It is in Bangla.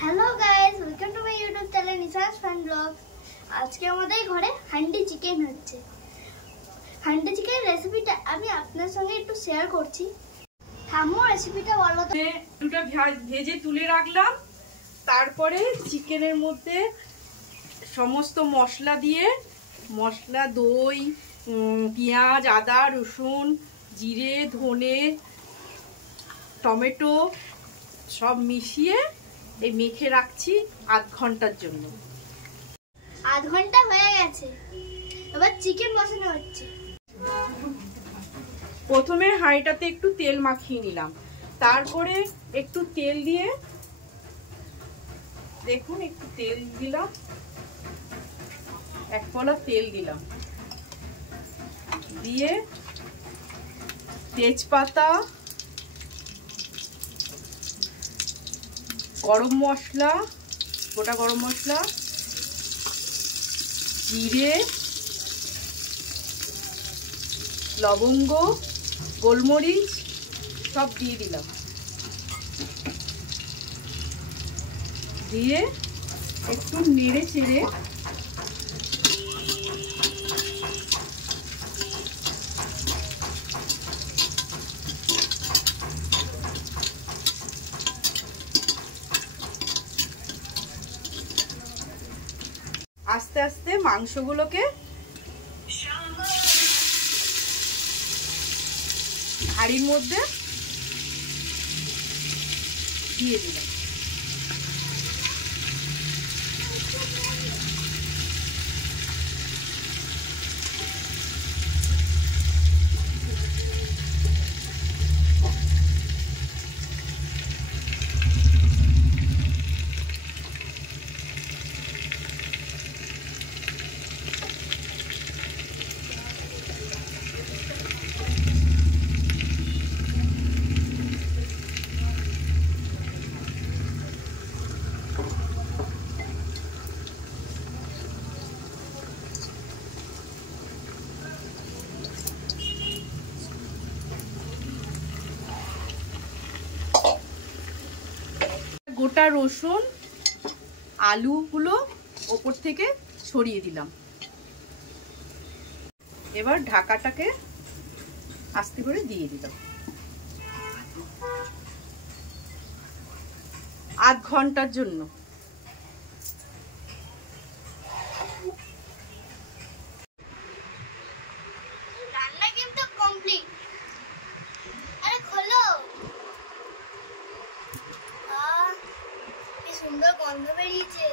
Hello guys, welcome to my YouTube channel নিশাস fun blog. আজকে আমাদের ঘরে হান্ডি চিকেন হচ্ছে। হান্ডি চিকেন রেসিপিটা আমি আপনার সঙ্গে একটু শেয়ার করছি। আম্মু রেসিপিটা বলো তো। দুটো ভেজে তুলে রাখলাম, তারপরে চিকেনের মধ্যে সমস্ত মশলা দিয়ে দই, পেঁয়াজ, আদা, রসুন, জিরে, ধনে, টমেটো সব মিশিয়ে এই মেখে রাখছি আধ ঘন্টার জন্য। আধ ঘন্টা হয়ে গেছে, এবার চিকেন বসানো হচ্ছে। প্রথমে হাঁড়িটাতে একটু তেল মাখিয়ে নিলাম, তারপরে একটু তেল দিয়ে দেখুন একটু তেল দিলাম, এক পলা তেল দিলাম, দিয়ে তেজপাতা, গরম মশলা, গোটা গরম মশলা, জিরে, লবঙ্গ, গোলমরিচ সব দিয়ে দিলাম, দিয়ে একটু নেড়ে চেড়ে আস্তে আস্তে মাংসগুলোকে হাঁড়ির মধ্যে দিয়ে দিলাম। গোটা রসুন, আলুগুলো ওপর থেকে ছড়িয়ে দিলাম। এবার ঢাকাটাকে আস্তে করে দিয়ে দিলাম। আধ ঘন্টার জন্য। রান্না কিন্তু কমপ্লিট। আরে খোলো। কি সুন্দর গন্ধ বেরিয়েছে।